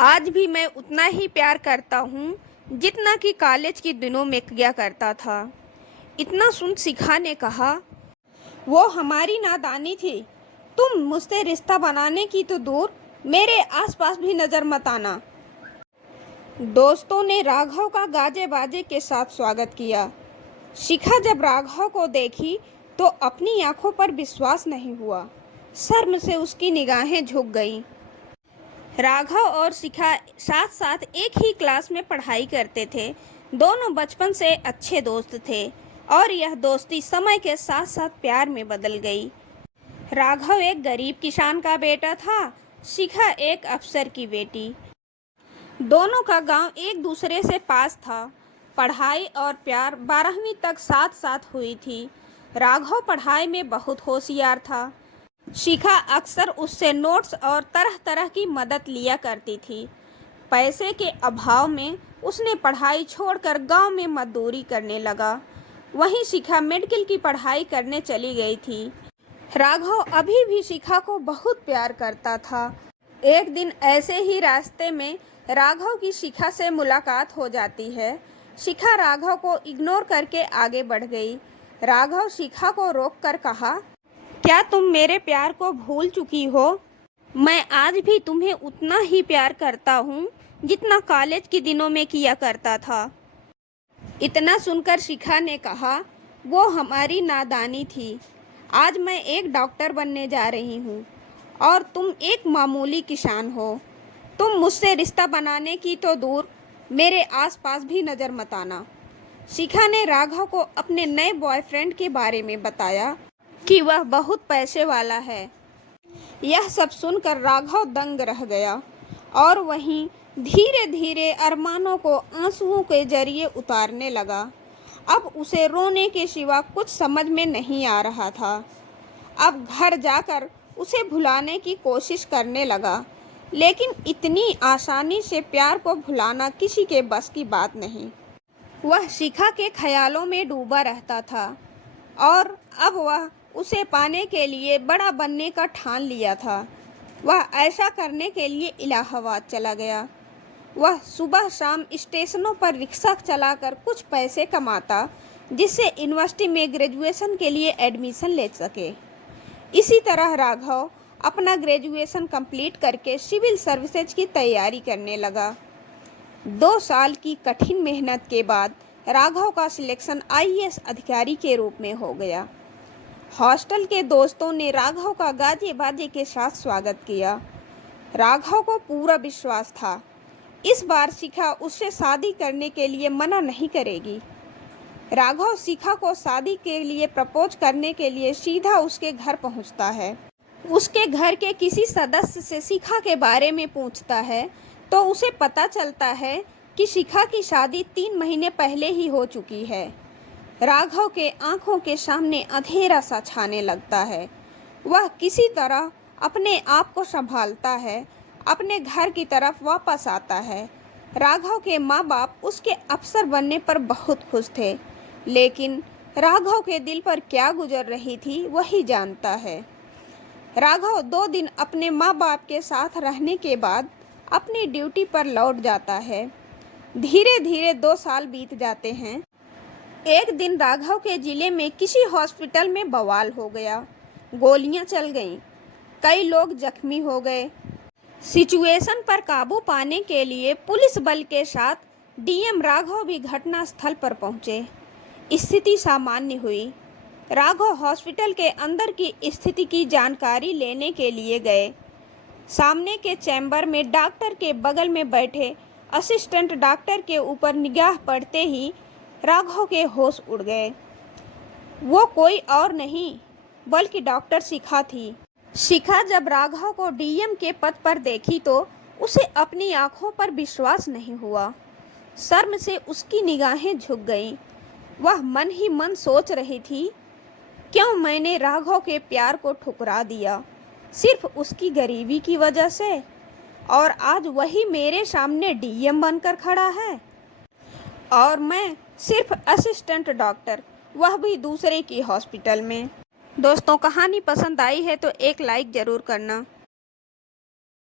आज भी मैं उतना ही प्यार करता हूँ जितना कि कॉलेज के दिनों में किया करता था। इतना सुन शिखा ने कहा, वो हमारी नादानी थी। तुम मुझसे रिश्ता बनाने की तो दूर, मेरे आसपास भी नजर मत आना। दोस्तों ने राघव का गाजे बाजे के साथ स्वागत किया। शिखा जब राघव को देखी तो अपनी आंखों पर विश्वास नहीं हुआ। शर्म से उसकी निगाहें झुक गईं। राघव और शिखा साथ साथ एक ही क्लास में पढ़ाई करते थे। दोनों बचपन से अच्छे दोस्त थे और यह दोस्ती समय के साथ साथ प्यार में बदल गई। राघव एक गरीब किसान का बेटा था, शिखा एक अफसर की बेटी। दोनों का गांव एक दूसरे से पास था। पढ़ाई और प्यार 12वीं तक साथ साथ हुई थी। राघव पढ़ाई में बहुत होशियार था। शिखा अक्सर उससे नोट्स और तरह तरह की मदद लिया करती थी। पैसे के अभाव में उसने पढ़ाई छोड़कर गांव में मजदूरी करने लगा। वहीं शिखा मेडिकल की पढ़ाई करने चली गई थी। राघव अभी भी शिखा को बहुत प्यार करता था। एक दिन ऐसे ही रास्ते में राघव की शिखा से मुलाकात हो जाती है। शिखा राघव को इग्नोर करके आगे बढ़ गई। राघव शिखा को रोककर कहा, क्या तुम मेरे प्यार को भूल चुकी हो? मैं आज भी तुम्हें उतना ही प्यार करता हूँ जितना कॉलेज के दिनों में किया करता था। इतना सुनकर शिखा ने कहा, वो हमारी नादानी थी। आज मैं एक डॉक्टर बनने जा रही हूँ और तुम एक मामूली किसान हो। तुम मुझसे रिश्ता बनाने की तो दूर, मेरे आसपास भी नज़र मत आना। शिखा ने राघव को अपने नए बॉयफ्रेंड के बारे में बताया कि वह बहुत पैसे वाला है। यह सब सुनकर राघव दंग रह गया और वहीं धीरे धीरे अरमानों को आंसुओं के जरिए उतारने लगा। अब उसे रोने के सिवा कुछ समझ में नहीं आ रहा था। अब घर जाकर उसे भुलाने की कोशिश करने लगा, लेकिन इतनी आसानी से प्यार को भुलाना किसी के बस की बात नहीं। वह शिखा के ख्यालों में डूबा रहता था और अब वह उसे पाने के लिए बड़ा बनने का ठान लिया था। वह ऐसा करने के लिए इलाहाबाद चला गया। वह सुबह शाम स्टेशनों पर रिक्शा चलाकर कुछ पैसे कमाता, जिससे यूनिवर्सिटी में ग्रेजुएशन के लिए एडमिशन ले सके। इसी तरह राघव अपना ग्रेजुएशन कंप्लीट करके सिविल सर्विसेज की तैयारी करने लगा। 2 साल की कठिन मेहनत के बाद राघव का सिलेक्शन आईएएस अधिकारी के रूप में हो गया। हॉस्टल के दोस्तों ने राघव का गाजे बाजे के साथ स्वागत किया। राघव को पूरा विश्वास था, इस बार शिखा उससे शादी करने के लिए मना नहीं करेगी। राघव शिखा को शादी के लिए प्रपोज करने के लिए सीधा उसके घर पहुंचता है। उसके घर के किसी सदस्य से शिखा के बारे में पूछता है तो उसे पता चलता है कि शिखा की शादी 3 महीने पहले ही हो चुकी है। राघव के आंखों के सामने अंधेरा सा छाने लगता है। वह किसी तरह अपने आप को संभालता है, अपने घर की तरफ वापस आता है। राघव के माँ बाप उसके अफसर बनने पर बहुत खुश थे, लेकिन राघव के दिल पर क्या गुजर रही थी वही जानता है। राघव 2 दिन अपने माँ बाप के साथ रहने के बाद अपनी ड्यूटी पर लौट जाता है। धीरे धीरे 2 साल बीत जाते हैं। एक दिन राघव के जिले में किसी हॉस्पिटल में बवाल हो गया। गोलियां चल गईं, कई लोग जख्मी हो गए। सिचुएशन पर काबू पाने के लिए पुलिस बल के साथ डीएम राघव भी घटनास्थल पर पहुंचे। स्थिति सामान्य हुई। राघव हॉस्पिटल के अंदर की स्थिति की जानकारी लेने के लिए गए। सामने के चैम्बर में डॉक्टर के बगल में बैठे असिस्टेंट डॉक्टर के ऊपर निगाह पड़ते ही राघव के होश उड़ गए। वो कोई और नहीं बल्कि डॉक्टर शिखा थी। शिखा जब राघव को डीएम के पद पर देखी तो उसे अपनी आंखों पर विश्वास नहीं हुआ। शर्म से उसकी निगाहें झुक गईं। वह मन ही मन सोच रही थी, क्यों मैंने राघव के प्यार को ठुकरा दिया, सिर्फ उसकी गरीबी की वजह से। और आज वही मेरे सामने डीएम बनकर खड़ा है और मैं सिर्फ असिस्टेंट डॉक्टर, वह भी दूसरे की हॉस्पिटल में। दोस्तों, कहानी पसंद आई है तो एक लाइक ज़रूर करना।